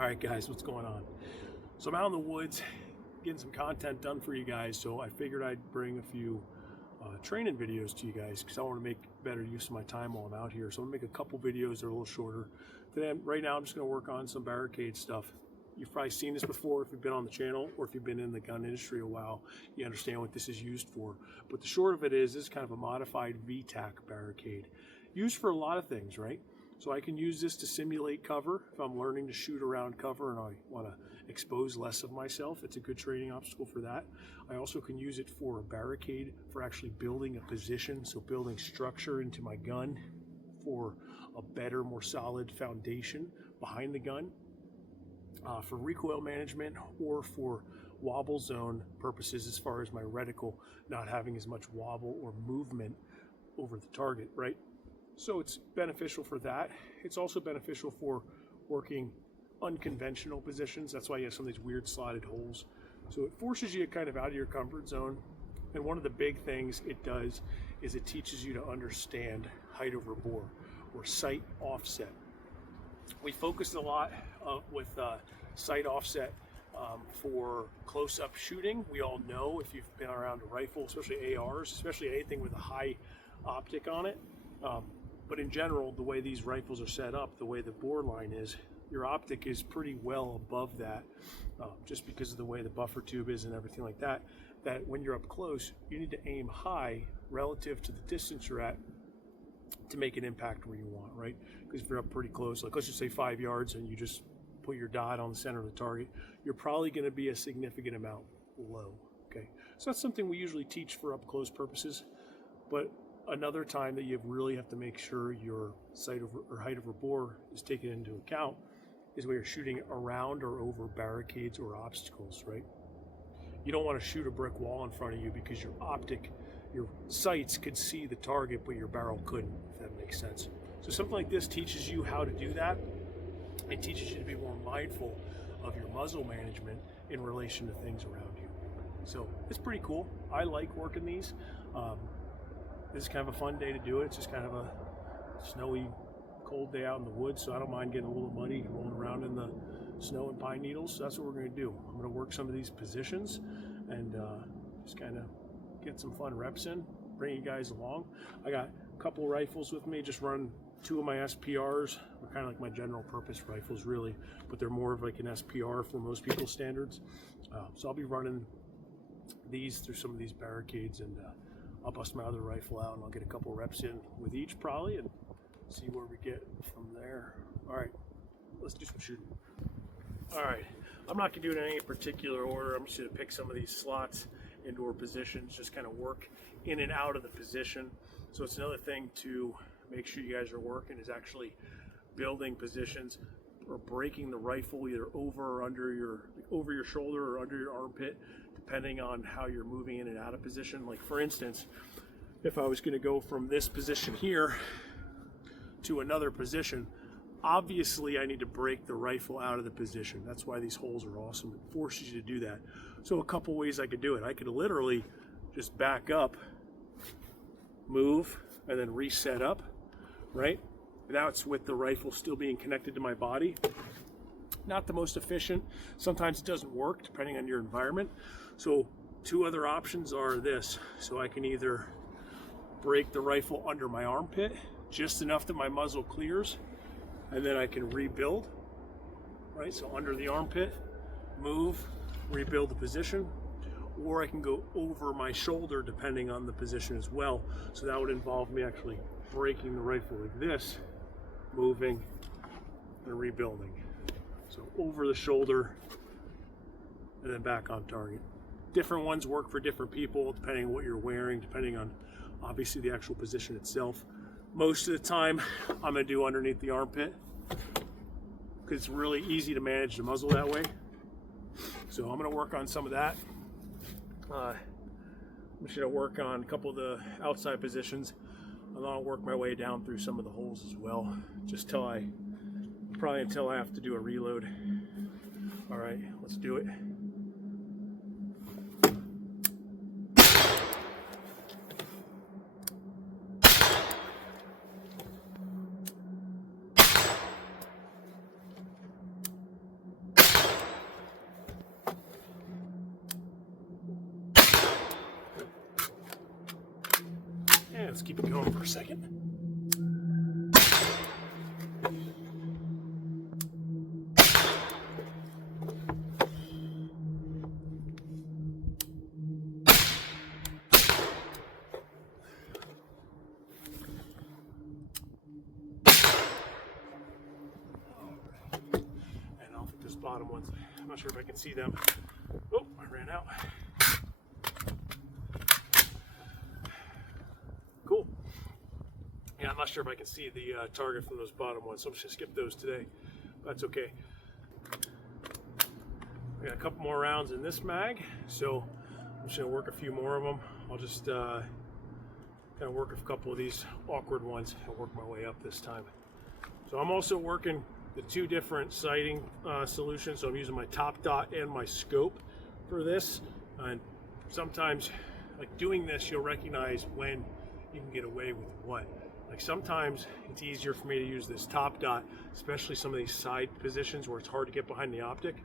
All right, guys, what's going on? So I'm out in the woods getting some content done for you guys, so I figured I'd bring a few training videos to you guys because I want to make better use of my time while I'm out here. So I'm going to make a couple videos that are a little shorter. Today, right now, I'm just going to work on some Barricade stuff. You've probably seen this before if you've been on the channel, or if you've been in the gun industry a while, you understand what this is used for. But the short of it is, this is kind of a modified VTAC Barricade, used for a lot of things, right? So I can use this to simulate cover if I'm learning to shoot around cover and I want to expose less of myself. It's a good training obstacle for that. I also can use it for a barricade for actually building a position, so building structure into my gun for a better, more solid foundation behind the gun. For recoil management or for wobble zone purposes, as far as my reticle not having as much wobble or movement over the target, right? So it's beneficial for that. It's also beneficial for working unconventional positions. That's why you have some of these weird slotted holes. So it forces you kind of out of your comfort zone. And one of the big things it does is it teaches you to understand height over bore, or sight offset. We focused a lot with sight offset for close-up shooting. We all know, if you've been around a rifle, especially ARs, especially anything with a high optic on it, but in general, the way these rifles are set up, the way the bore line is, your optic is pretty well above that, just because of the way the buffer tube is and everything like that, that when you're up close, you need to aim high relative to the distance you're at to make an impact where you want, right? Because if you're up pretty close, like let's just say 5 yards, and you just put your dot on the center of the target, you're probably going to be a significant amount low, okay? So that's something we usually teach for up close purposes, but another time that you really have to make sure your sight over or height over bore is taken into account is when you're shooting around or over barricades or obstacles, right? You don't want to shoot a brick wall in front of you because your sights could see the target, but your barrel couldn't, if that makes sense. So something like this teaches you how to do that. It teaches you to be more mindful of your muzzle management in relation to things around you. So it's pretty cool. I like working these. This is kind of a fun day to do it. It's just kind of a snowy, cold day out in the woods, so I don't mind getting a little muddy, rolling around in the snow and pine needles. So that's what we're going to do. I'm going to work some of these positions and just kind of get some fun reps in, bring you guys along. I got a couple rifles with me, just run 2 of my SPRs. They're kind of like my general purpose rifles, really, but they're more of like an SPR for most people's standards. So I'll be running these through some of these barricades, and I'll bust my other rifle out and I'll get a couple reps in with each probably and see where we get from there. All right, let's do some shooting. All right, I'm not gonna do it in any particular order. I'm just gonna pick some of these slots, indoor positions, just kind of work in and out of the position. So it's another thing to make sure you guys are working is actually building positions or breaking the rifle either over or under your shoulder or under your armpit, depending on how you're moving in and out of position. Like for instance, if I was going to go from this position here to another position, obviously I need to break the rifle out of the position. That's why these holes are awesome. It forces you to do that. So a couple ways I could do it. I could literally just back up, move, and then reset up, right? That's with the rifle still being connected to my body. Not the most efficient. Sometimes it doesn't work depending on your environment. So 2 other options are this. So I can either break the rifle under my armpit, just enough that my muzzle clears, and then I can rebuild, right? So under the armpit, move, rebuild the position, or I can go over my shoulder depending on the position as well. So that would involve me actually breaking the rifle like this, moving, and rebuilding. So over the shoulder, and then back on target. Different ones work for different people, depending on what you're wearing, depending on obviously the actual position itself. Most of the time, I'm gonna do underneath the armpit, because it's really easy to manage the muzzle that way. So I'm gonna work on some of that. I'm just gonna work on a couple of the outside positions, and then I'll work my way down through some of the holes as well, just probably until I have to do a reload. All right, let's do it. let's keep it going for a second. And I'll think those bottom ones, I'm not sure if I can see them. Oh, I ran out. Cool. Yeah, I'm not sure if I can see the target from those bottom ones, so I'm just gonna skip those today. That's okay. I got a couple more rounds in this mag, so I'm just gonna work a few more of them. I'll just kind of work a couple of these awkward ones and work my way up this time. So I'm also working the two different sighting solutions. So I'm using my top dot and my scope for this. And sometimes, like doing this, you'll recognize when you can get away with what. Like sometimes it's easier for me to use this top dot, especially some of these side positions where it's hard to get behind the optic.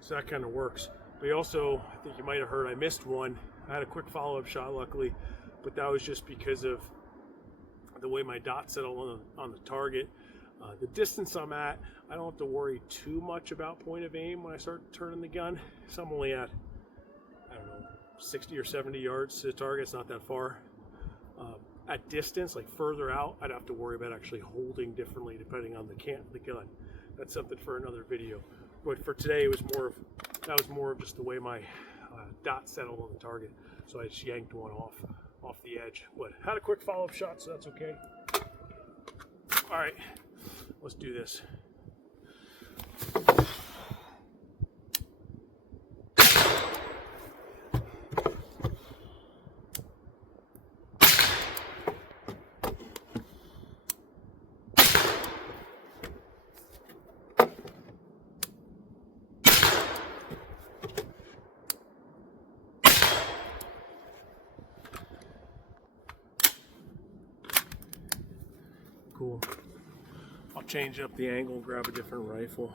So that kind of works. But also, I think you might have heard I missed one. I had a quick follow-up shot, luckily, but that was just because of the way my dot settled on the target. The distance I'm at, I don't have to worry too much about point of aim when I start turning the gun. So I'm only at, I don't know, 60 or 70 yards to the target. It's not that far. At distance, like further out, I'd have to worry about actually holding differently depending on the gun. That's something for another video. But for today, it was that was more of just the way my dot settled on the target. So I just yanked one off the edge. But had a quick follow-up shot, so that's okay. All right, let's do this. Cool. I'll change up the angle, grab a different rifle.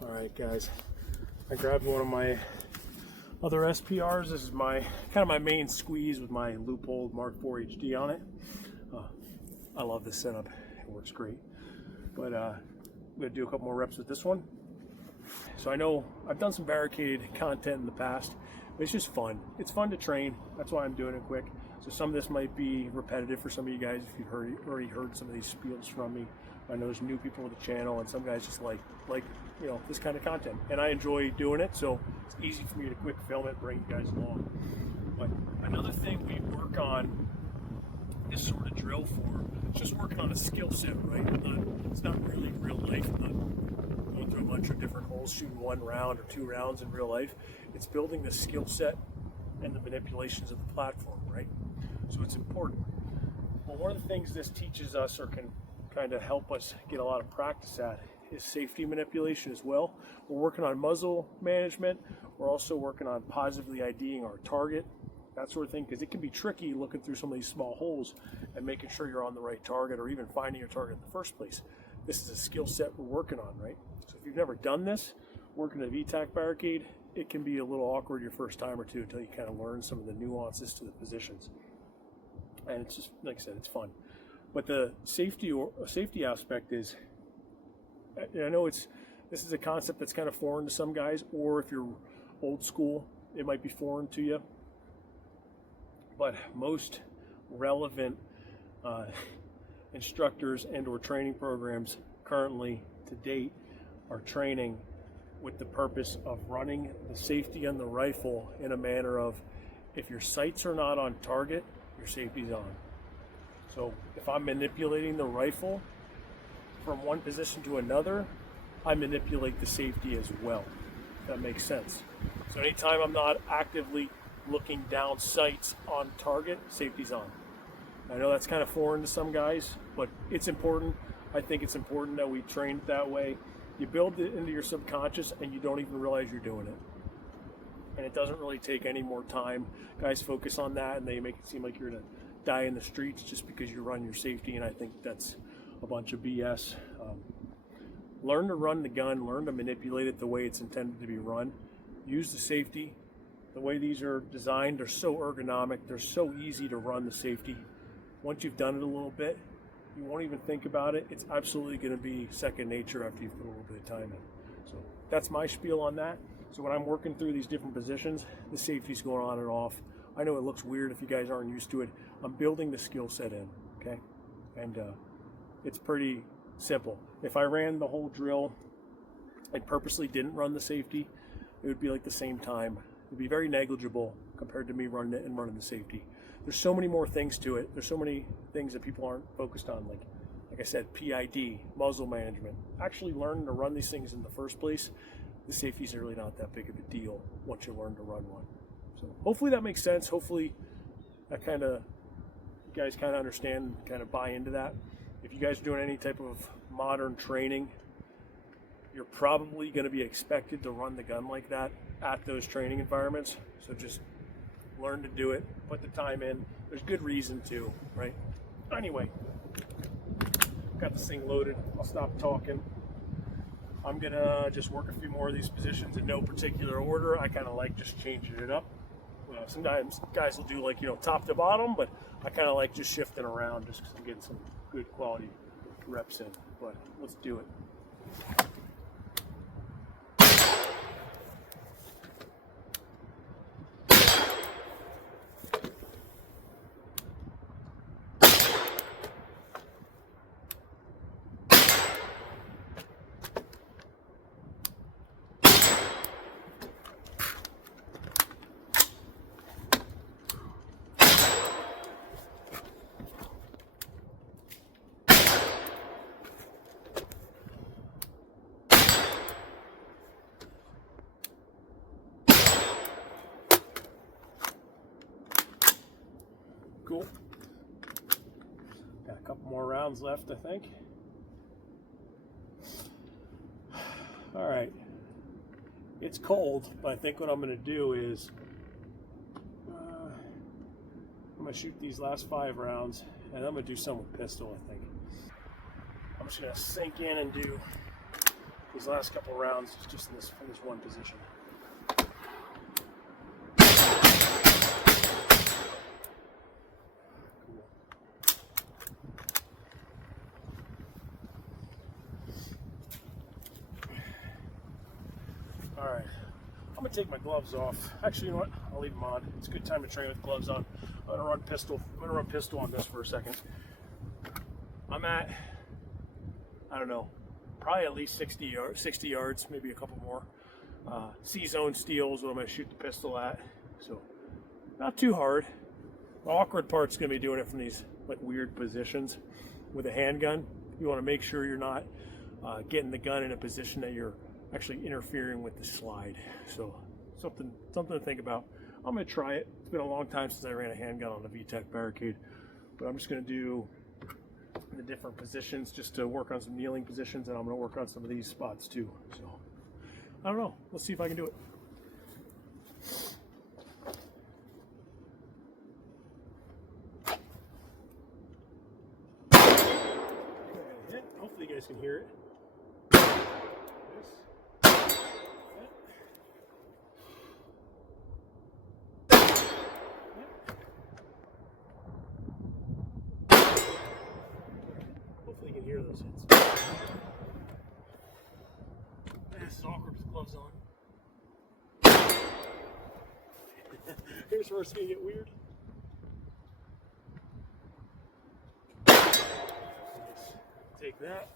All right, guys. I grabbed one of my other SPRs. This is my kind of my main squeeze with my Loophole Mark IV HD on it. I love this setup. It works great. But I'm gonna do a couple more reps with this one. So I know I've done some Barricade content in the past, but it's just fun. It's fun to train. That's why I'm doing it quick. So some of this might be repetitive for some of you guys if you've already heard some of these spiels from me. I know there's new people to the channel, and some guys just like you know, this kind of content, and I enjoy doing it. So it's easy for me to quick film it, bring you guys along. But another thing we work on this sort of drill for, it's just working on a skill set, right? It's not really real life. I'm not going through a bunch of different holes, shooting 1 round or 2 rounds in real life. It's building the skill set and the manipulations of the platform, right? So it's important. Well, one of the things this teaches us, or can kind of help us get a lot of practice at, is safety manipulation as well. We're working on muzzle management. We're also working on positively IDing our target, that sort of thing, because it can be tricky looking through some of these small holes and making sure you're on the right target, or even finding your target in the first place. This is a skill set we're working on, right? So if you've never done this, working a VTAC Barricade, it can be a little awkward your first time or two until you kind of learn some of the nuances to the positions. And it's just, like I said, it's fun. But the safety aspect is, I know this is a concept that's kind of foreign to some guys, or if you're old school, it might be foreign to you. But most relevant instructors and or training programs currently to date are training with the purpose of running the safety on the rifle in a manner of, if your sights are not on target, your safety's on. So if I'm manipulating the rifle from one position to another, I manipulate the safety as well. If that makes sense. So anytime I'm not actively looking down sights on target, safety's on. I know that's kind of foreign to some guys, but it's important. I think it's important that we train it that way. You build it into your subconscious and you don't even realize you're doing it. And it doesn't really take any more time. Guys focus on that and they make it seem like you're gonna die in the streets just because you run your safety, and I think that's a bunch of BS. Learn to run the gun, learn to manipulate it the way it's intended to be run. Use the safety The way these are designed, they're so ergonomic, they're so easy to run the safety. Once you've done it a little bit, you won't even think about it. It's absolutely going to be second nature after you've put a little bit of time in. So that's my spiel on that. So when I'm working through these different positions, the safety's going on and off. I know it looks weird if you guys aren't used to it. I'm building the skill set in, okay? And it's pretty simple. If I ran the whole drill and purposely didn't run the safety, it would be like the same time. It'd be very negligible compared to me running it and running the safety. There's so many more things to it. There's so many things that people aren't focused on, like I said, PID, muzzle management. Actually learning to run these things in the first place, the safety's really not that big of a deal once you learn to run one. So hopefully that makes sense. Hopefully that you guys kind of understand, kind of buy into that. If you guys are doing any type of modern training, you're probably going to be expected to run the gun like that at those training environments. So just learn to do it, put the time in. There's good reason to, right? Anyway, got this thing loaded. I'll stop talking. I'm gonna just work a few more of these positions in no particular order. I kind of like just changing it up. Sometimes guys will do like, top to bottom, but I kind of like just shifting around just because I'm getting some good quality reps in. But let's do it. Cool. Got a couple more rounds left, I think. All right. It's cold, but I think what I'm going to do is I'm going to shoot these last 5 rounds, and I'm going to do some with pistol, I think. I'm just going to sink in and do these last couple rounds just in this one position. All right, I'm gonna take my gloves off. Actually, you know what? I'll leave them on. It's a good time to train with gloves on. I'm gonna run pistol on this for a second. I'm at, I don't know, probably at least 60 yards, maybe a couple more. C-zone steel is what I'm gonna shoot the pistol at. So, not too hard. The awkward part's gonna be doing it from these like weird positions with a handgun. You wanna make sure you're not getting the gun in a position that you're actually interfering with the slide. So something to think about. I'm gonna try it. It's been a long time since I ran a handgun on the VTech Barricade, but I'm just gonna do the different positions just to work on some kneeling positions, and I'm gonna work on some of these spots too. So I don't know. Let's see if I can do it. Hopefully you guys can hear it. Hopefully you can hear those hits. This is awkward with gloves on. Here's where it's going to get weird. Take that.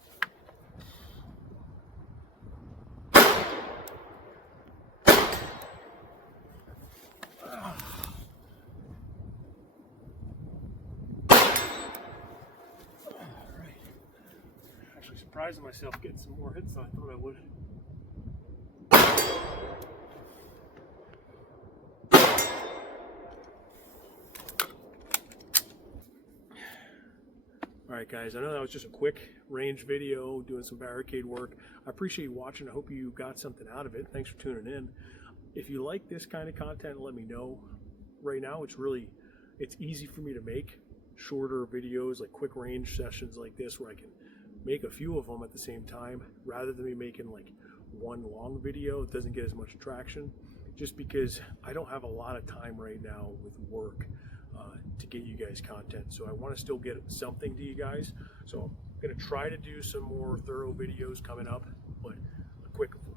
Surprising myself getting some more hits than I thought I would. Alright guys, I know that was just a quick range video doing some barricade work. I appreciate you watching. I hope you got something out of it. Thanks for tuning in. If you like this kind of content, let me know. Right now it's easy for me to make shorter videos, like quick range sessions like this where I can make a few of them at the same time rather than me making like one long video. It doesn't get as much traction. just because I don't have a lot of time right now with work to get you guys content. So I want to still get something to you guys. So I'm going to try to do some more thorough videos coming up, but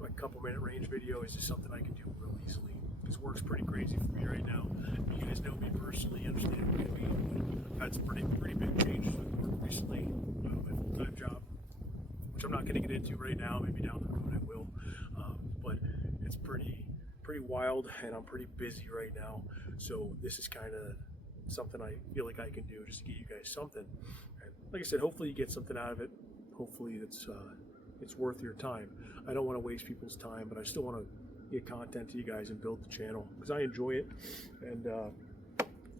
a couple minute range video is just something I can do real easily. This work's pretty crazy for me right now. You guys know me personally, understand what I mean. I've had some pretty big changes with work recently. My full-time job, which I'm not going to get into right now. Maybe down the road I will. But it's pretty wild, and I'm pretty busy right now. So this is kind of something I feel like I can do just to get you guys something. And like I said, hopefully you get something out of it. Hopefully it's worth your time. I don't want to waste people's time, but I still want to get content to you guys and build the channel because I enjoy it, and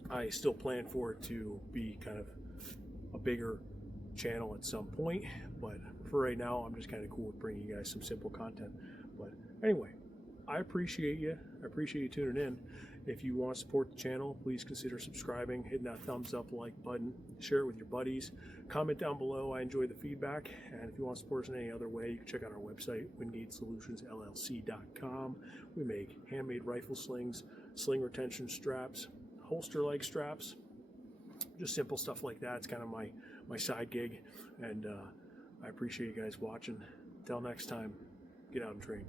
I still plan for it to be kind of a bigger channel at some point. But for right now, I'm just kind of cool with bringing you guys some simple content. But anyway, I appreciate you. I appreciate you tuning in. If you want to support the channel, please consider subscribing, hitting that thumbs up, like button, share it with your buddies, comment down below. I enjoy the feedback. And if you want to support us in any other way, you can check out our website, wingatesolutions.llc.com. We make handmade rifle slings, sling retention straps, holster leg straps, just simple stuff like that. It's kind of my side gig. And I appreciate you guys watching. Until next time, get out and train.